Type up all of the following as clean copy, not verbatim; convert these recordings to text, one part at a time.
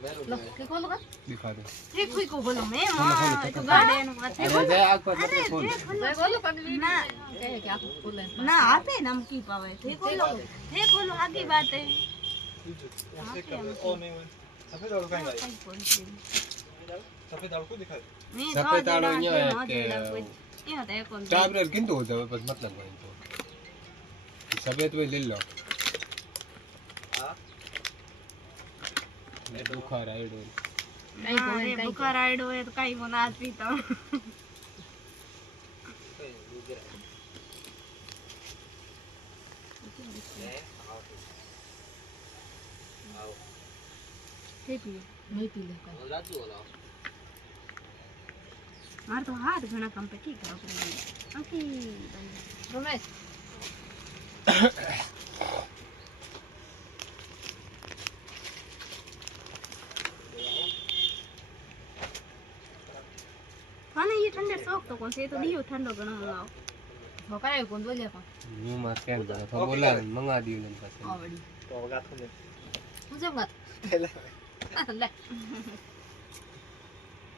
लो के खोलो का दिखा दो ठीक कोई को बोलो मैं मां तो गार्डन माथे अरे आग पर मत खोल खोलो पगली ना कहे क्या खोले ना आते नमकी पावे ठीक खोलो आगे बात है सफेद आलू कहीं नहीं सफेद आलू को दिखाए सफेद आलू यहाँ के यहाँ तो कौन टाइम किंतु हो जाए बस मतलब वही तो सफेद में ले लो बुखार आइडो नहीं बुखार आइडो है तो कहीं मना पीता ठीक है नहीं पी ले का राजू वाला मार तो हाथ घना कम पे ठीक है ओके रमेश खाने ये ठंडे शौक तो कौन से तो दियो ठंडो घना मंगाओ भोका है कौन बोले का न्यू मार्केट बना तो बोला मंगा दियो लन पास हां बड़ी तो गात में मुझे बात ले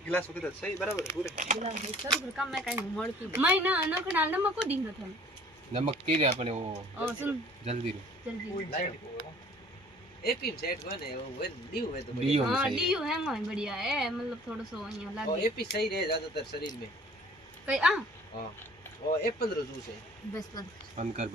गिलास हो के सही बराबर पूरे गिलास सर पर कम मैं कहीं मड़की मैं ना न कनाल नमक को दिन था नमक के रे अपने वो ओ सुन जल्दी जल्दी एपी सेट को ने वो ड्यू है तो दियो हां डीयू है मैं बढ़िया है मतलब थोड़ा सो यहां और लागे एपी सही रहे ज्यादातर शरीर में कई आ हां और एप्पल रो जूस है बस बंद कर